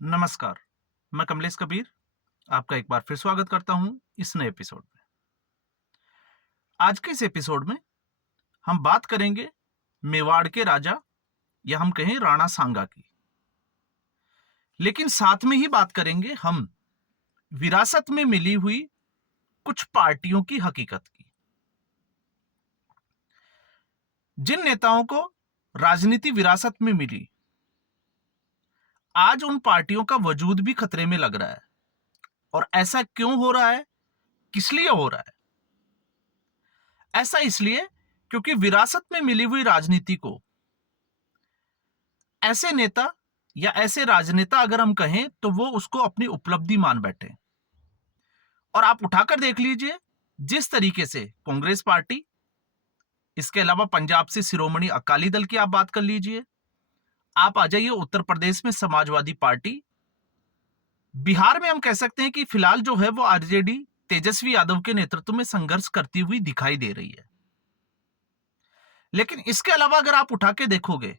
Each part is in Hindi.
नमस्कार, मैं कमलेश कबीर आपका एक बार फिर स्वागत करता हूं इस नए एपिसोड में। आज के इस एपिसोड में हम बात करेंगे मेवाड़ के राजा या हम कहें राणा सांगा की। लेकिन साथ में ही बात करेंगे हम विरासत में मिली हुई कुछ पार्टियों की हकीकत की। जिन नेताओं को राजनीति विरासत में मिली, आज उन पार्टियों का वजूद भी खतरे में लग रहा है। और ऐसा क्यों हो रहा है, किस लिए हो रहा है? ऐसा इसलिए क्योंकि विरासत में मिली हुई राजनीति को ऐसे नेता या ऐसे राजनेता अगर हम कहें तो वो उसको अपनी उपलब्धि मान बैठे। और आप उठाकर देख लीजिए, जिस तरीके से कांग्रेस पार्टी, इसके अलावा पंजाब से शिरोमणि अकाली दल की आप बात कर लीजिए, आप आ जाइए उत्तर प्रदेश में समाजवादी पार्टी, बिहार में हम कह सकते हैं कि फिलहाल जो है वो आरजेडी तेजस्वी यादव के नेतृत्व में संघर्ष करती हुई दिखाई दे रही है। लेकिन इसके अलावा अगर आप उठा के देखोगे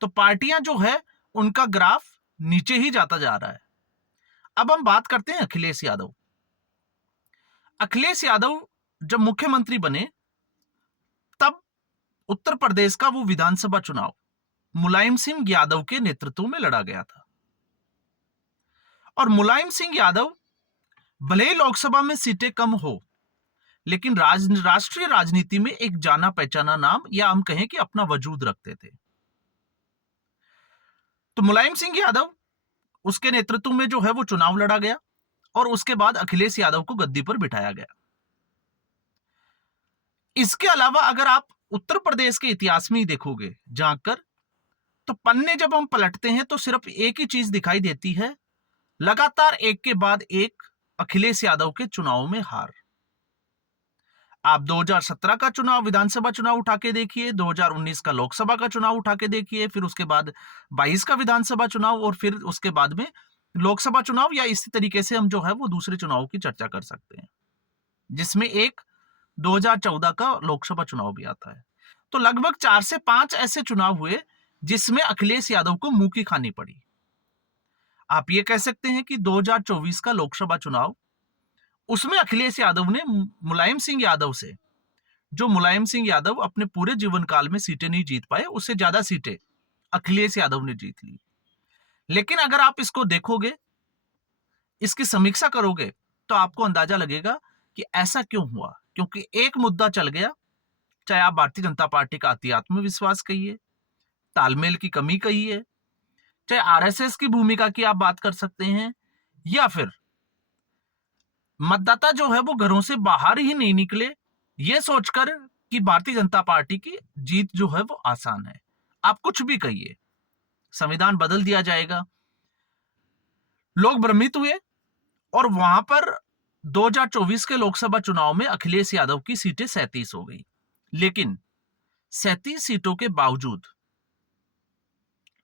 तो पार्टियां जो है उनका ग्राफ नीचे ही जाता जा रहा है। अब हम बात करते हैं अखिलेश यादव। अखिलेश यादव जब मुख्यमंत्री बने तब उत्तर प्रदेश का वो विधानसभा चुनाव मुलायम सिंह यादव के नेतृत्व में लड़ा गया था। और मुलायम सिंह यादव भले ही लोकसभा में सीटें कम हो, लेकिन राष्ट्रीय राजनीति में एक जाना पहचाना नाम या हम कहें कि अपना वजूद रखते थे। तो मुलायम सिंह यादव, उसके नेतृत्व में जो है वो चुनाव लड़ा गया और उसके बाद अखिलेश यादव को गद्दी पर बिठाया गया। इसके अलावा अगर आप उत्तर प्रदेश के इतिहास में ही देखोगे जाकर, तो पन्ने जब हम पलटते हैं तो सिर्फ एक ही चीज दिखाई देती है, लगातार एक के बाद एक अखिलेश यादव के चुनाव में हार। आप 2017 का चुनाव, विधानसभा चुनाव उठा के देखिए, 2019 का लोकसभा का चुनाव उठा के देखिए, फिर उसके बाद 22 का विधानसभा चुनाव और फिर उसके बाद में लोकसभा चुनाव, या इसी तरीके से हम जो है वो दूसरे चुनाव की चर्चा कर सकते हैं, जिसमें एक 2014 का लोकसभा चुनाव भी आता है। तो लगभग 4 से 5 ऐसे चुनाव हुए जिसमें अखिलेश यादव को मुंह की खानी पड़ी। आप ये कह सकते हैं कि 2024 का लोकसभा चुनाव, उसमें अखिलेश यादव ने मुलायम सिंह यादव से, जो मुलायम सिंह यादव अपने पूरे जीवन काल में सीटें नहीं जीत पाए, उससे ज्यादा सीटें अखिलेश यादव ने जीत ली। लेकिन अगर आप इसको देखोगे, इसकी समीक्षा करोगे, तो आपको अंदाजा लगेगा कि ऐसा क्यों हुआ। क्योंकि एक मुद्दा चल गया, चाहे आप भारतीय जनता पार्टी का अति आत्मविश्वास कहिए, तालमेल की कमी कहिए, चाहे आरएसएस की भूमिका की आप बात कर सकते हैं, या फिर मतदाता जो है वो घरों से बाहर ही नहीं निकले, ये सोचकर कि भारतीय जनता पार्टी की जीत जो है वो आसान है। आप कुछ भी कहिए, संविधान बदल दिया जाएगा। लोग भ्रमित हुए और वहां पर 2024 के लोकसभा चुनाव में अखिलेश यादव की सीटें 37 हो गई। लेकिन 37 सीटों के बावजूद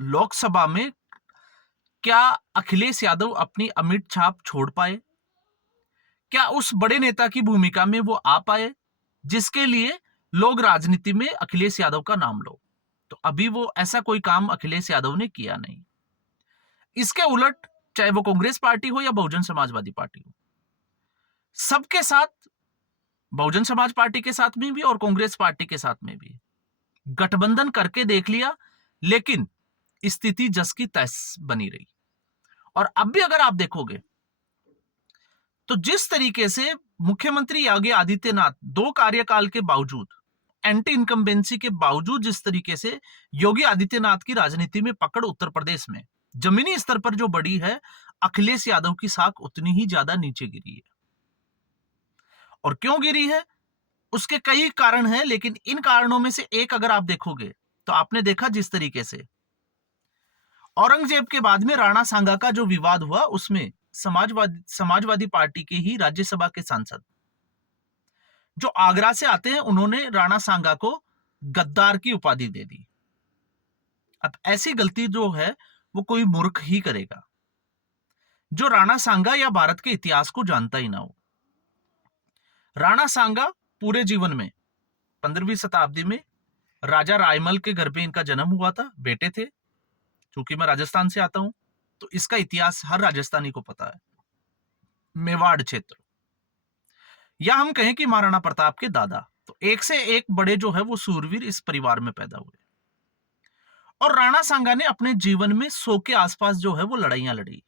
लोकसभा में क्या अखिलेश यादव अपनी अमिट छाप छोड़ पाए? क्या उस बड़े नेता की भूमिका में वो आ पाए जिसके लिए लोग राजनीति में अखिलेश यादव का नाम लो? तो अभी वो ऐसा कोई काम अखिलेश यादव ने किया नहीं। इसके उलट, चाहे वो कांग्रेस पार्टी हो या बहुजन समाजवादी पार्टी हो, सबके साथ, बहुजन समाज पार्टी के साथ में भी और कांग्रेस पार्टी के साथ में भी गठबंधन करके देख लिया, लेकिन स्थिति जस की तैस बनी रही। और अब भी अगर आप देखोगे तो जिस तरीके से मुख्यमंत्री योगी आदित्यनाथ 2 कार्यकाल के बावजूद, एंटी इनकम्बेंसी के बावजूद, जिस तरीके से योगी आदित्यनाथ की राजनीति में पकड़ उत्तर प्रदेश में जमीनी स्तर पर जो बढ़ी है, अखिलेश यादव की साख उतनी ही ज्यादा नीचे गिरी है। और क्यों गिरी है, उसके कई कारण हैं, लेकिन इन कारणों में से एक अगर आप देखोगे तो आपने देखा जिस तरीके से औरंगजेब के बाद में राणा सांगा का जो विवाद हुआ, उसमें समाजवादी पार्टी के ही राज्यसभा के सांसद जो आगरा से आते हैं, उन्होंने राणा सांगा को गद्दार की उपाधि दे दी। अब ऐसी गलती जो है वो कोई मूर्ख ही करेगा जो राणा सांगा या भारत के इतिहास को जानता ही ना हो। राणा सांगा पूरे जीवन में 15वीं शताब्दी में राजा रायमल के घर पे इनका जन्म हुआ था, बेटे थे। चूंकि मैं राजस्थान से आता हूं, तो इसका इतिहास हर राजस्थानी को पता है। मेवाड़ क्षेत्र, या हम कहें कि महाराणा प्रताप के दादा, तो एक से एक बड़े जो है वो सूरवीर इस परिवार में पैदा हुए। और राणा सांगा ने अपने जीवन में 100 के आसपास जो है वो लड़ाइयां लड़ी,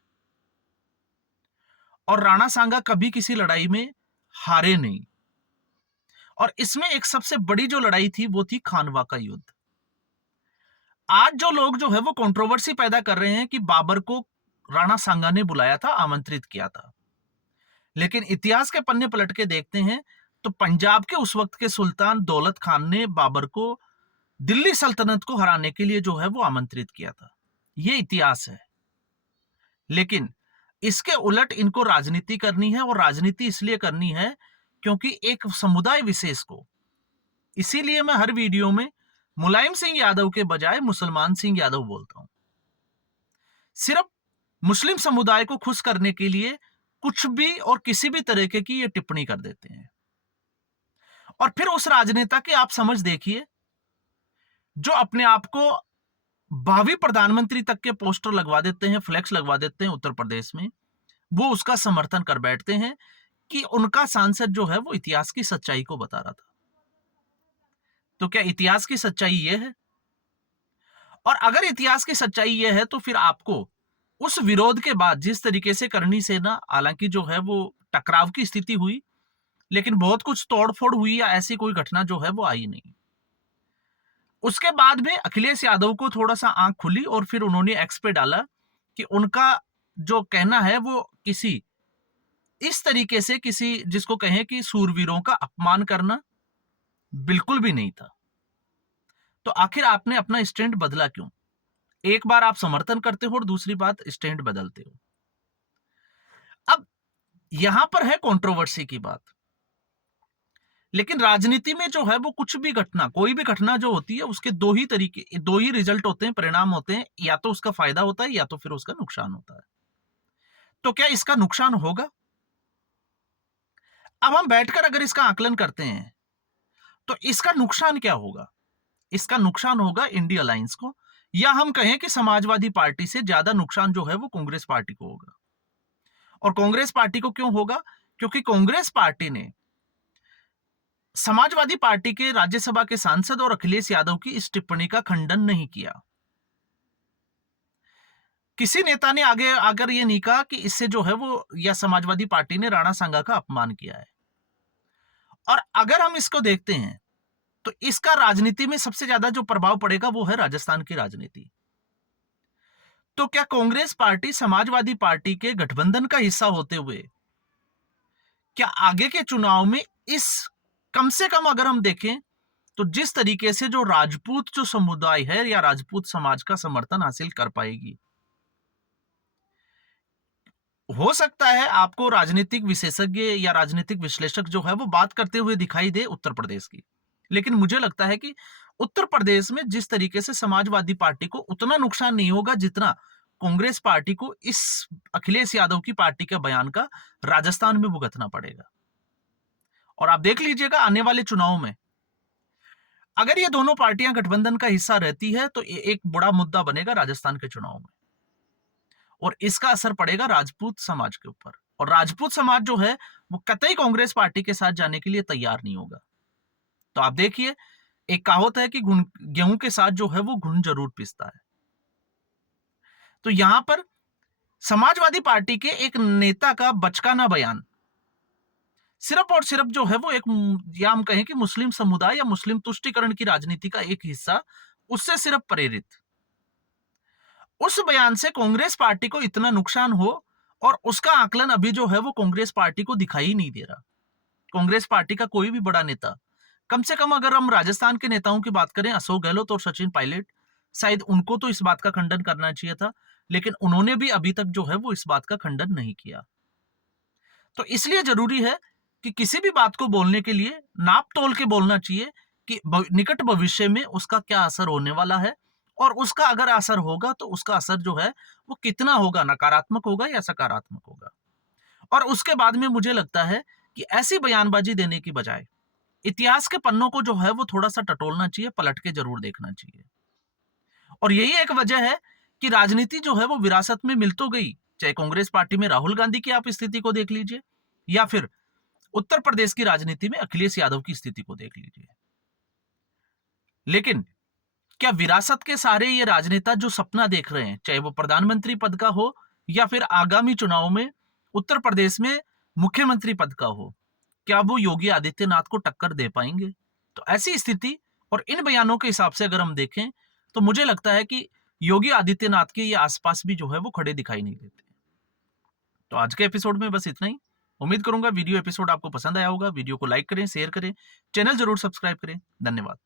और राणा सांगा कभी किसी लड़ाई में हारे नहीं। और इसमें एक सबसे बड़ी जो लड़ाई थी वो थी खानवा का युद्ध। आज जो लोग जो है वो कंट्रोवर्सी पैदा कर रहे हैं कि बाबर को राणा सांगा ने बुलाया था, आमंत्रित किया था, लेकिन इतिहास के पन्ने पलट के देखते हैं तो पंजाब के उस वक्त के सुल्तान दौलत खान ने बाबर को दिल्ली सल्तनत को हराने के लिए जो है वो आमंत्रित किया था। ये इतिहास है। लेकिन इसके उलट इनको राजनीति करनी है, और राजनीति इसलिए करनी है क्योंकि एक समुदाय विशेष को, इसीलिए मैं हर वीडियो में मुलायम सिंह यादव के बजाय मुसलमान सिंह यादव बोलता हूं। सिर्फ मुस्लिम समुदाय को खुश करने के लिए कुछ भी और किसी भी तरीके की ये टिप्पणी कर देते हैं। और फिर उस राजनेता की आप समझ देखिए, जो अपने आप को भावी प्रधानमंत्री तक के पोस्टर लगवा देते हैं, फ्लैक्स लगवा देते हैं उत्तर प्रदेश में, वो उसका समर्थन कर बैठते हैं कि उनका सांसद जो है वो इतिहास की सच्चाई को बता रहा था। तो क्या इतिहास की सच्चाई ये है? और अगर इतिहास की सच्चाई ये है तो फिर आपको उस विरोध के बाद जिस तरीके से करणी सेना, हालांकि जो है वो टकराव की स्थिति हुई, लेकिन बहुत कुछ तोड़फोड़ हुई या ऐसी कोई घटना जो है वो आई नहीं। उसके बाद में अखिलेश यादव को थोड़ा सा आंख खुली और फिर उन्होंने एक्स पे डाला कि उनका जो कहना है वो किसी इस तरीके से, किसी जिसको कहें कि सूरवीरों का अपमान करना, बिल्कुल भी नहीं था। तो आखिर आपने अपना स्टैंड बदला क्यों? एक बार आप समर्थन करते हो और दूसरी बात स्टैंड बदलते हो। अब यहां पर है कंट्रोवर्सी की बात, लेकिन राजनीति में जो है वो कुछ भी घटना, कोई भी घटना जो होती है उसके दो ही तरीके, दो ही रिजल्ट होते हैं, परिणाम होते हैं, या तो उसका फायदा होता है या तो फिर उसका नुकसान होता है। तो क्या इसका नुकसान होगा? अब हम बैठकर अगर इसका आकलन करते हैं तो इसका नुकसान क्या होगा? इसका नुकसान होगा इंडिया अलायंस को, या हम कहें कि समाजवादी पार्टी से ज्यादा नुकसान जो है वो कांग्रेस पार्टी को होगा। और कांग्रेस पार्टी को क्यों होगा? क्योंकि कांग्रेस पार्टी ने समाजवादी पार्टी के राज्यसभा के सांसद और अखिलेश यादव की इस टिप्पणी का खंडन नहीं किया। किसी नेता ने आगे आकर यह नहीं कहा कि इससे जो है वो, या समाजवादी पार्टी ने राणा सांगा का अपमान किया है। और अगर हम इसको देखते हैं तो इसका राजनीति में सबसे ज्यादा जो प्रभाव पड़ेगा वो है राजस्थान की राजनीति। तो क्या कांग्रेस पार्टी समाजवादी पार्टी के गठबंधन का हिस्सा होते हुए क्या आगे के चुनाव में इस, कम से कम अगर हम देखें तो जिस तरीके से जो राजपूत जो समुदाय है या राजपूत समाज का समर्थन हासिल कर पाएगी? हो सकता है आपको राजनीतिक विशेषज्ञ या राजनीतिक विश्लेषक जो है वो बात करते हुए दिखाई दे उत्तर प्रदेश की, लेकिन मुझे लगता है कि उत्तर प्रदेश में जिस तरीके से समाजवादी पार्टी को उतना नुकसान नहीं होगा जितना कांग्रेस पार्टी को इस अखिलेश यादव की पार्टी के बयान का राजस्थान में भुगतना पड़ेगा। और आप देख लीजिएगा आने वाले चुनाव में अगर ये दोनों पार्टियां गठबंधन का हिस्सा रहती है तो एक बड़ा मुद्दा बनेगा राजस्थान के चुनाव में, और इसका असर पड़ेगा राजपूत समाज के ऊपर। और राजपूत समाज जो है वो कतई कांग्रेस पार्टी के साथ जाने के लिए तैयार नहीं होगा। तो आप देखिए, एक कहावत है कि गेहूं के साथ जो है वो घुन जरूर पिसता है। तो यहां पर समाजवादी पार्टी के एक नेता का बचकाना बयान सिर्फ और सिर्फ जो है वो एक, या हम कहें कि मुस्लिम समुदाय या मुस्लिम तुष्टिकरण की राजनीति का एक हिस्सा, उससे सिर्फ प्रेरित, उस बयान से कांग्रेस पार्टी को इतना नुकसान हो, और उसका आकलन अभी जो है वो कांग्रेस पार्टी को दिखाई नहीं दे रहा। कांग्रेस पार्टी का कोई भी बड़ा नेता, कम से कम अगर हम राजस्थान के नेताओं की बात करें, अशोक गहलोत और सचिन पायलट, शायद उनको तो इस बात का खंडन करना चाहिए था, लेकिन उन्होंने भी अभी तक जो है वो इस बात का खंडन नहीं किया। तो इसलिए जरूरी है कि किसी भी बात को बोलने के लिए नाप तोल के बोलना चाहिए कि निकट भविष्य में उसका क्या असर होने वाला है, और उसका अगर असर होगा तो उसका असर जो है वो कितना होगा, नकारात्मक होगा या सकारात्मक होगा। और उसके बाद में मुझे लगता है कि ऐसी बयानबाजी देने की बजाय इतिहास के पन्नों को जो है वो थोड़ा सा टटोलना चाहिए, पलट के जरूर देखना चाहिए। और यही एक वजह है कि राजनीति जो है वो विरासत में मिल तो गई, चाहे कांग्रेस पार्टी में राहुल गांधी की आप स्थिति को देख लीजिए, या फिर उत्तर प्रदेश की राजनीति में अखिलेश यादव की स्थिति को देख लीजिए। लेकिन क्या विरासत के सारे ये राजनेता जो सपना देख रहे हैं, चाहे वो प्रधानमंत्री पद का हो या फिर आगामी चुनाव में उत्तर प्रदेश में मुख्यमंत्री पद का हो, क्या वो योगी आदित्यनाथ को टक्कर दे पाएंगे? तो ऐसी स्थिति और इन बयानों के हिसाब से अगर हम देखें तो मुझे लगता है कि योगी आदित्यनाथ के ये आसपास भी जो है वो खड़े दिखाई नहीं देते। तो आज के एपिसोड में बस इतना ही। उम्मीद करूंगा वीडियो एपिसोड आपको पसंद आया होगा। वीडियो को लाइक करें, शेयर करें, चैनल जरूर सब्सक्राइब करें। धन्यवाद।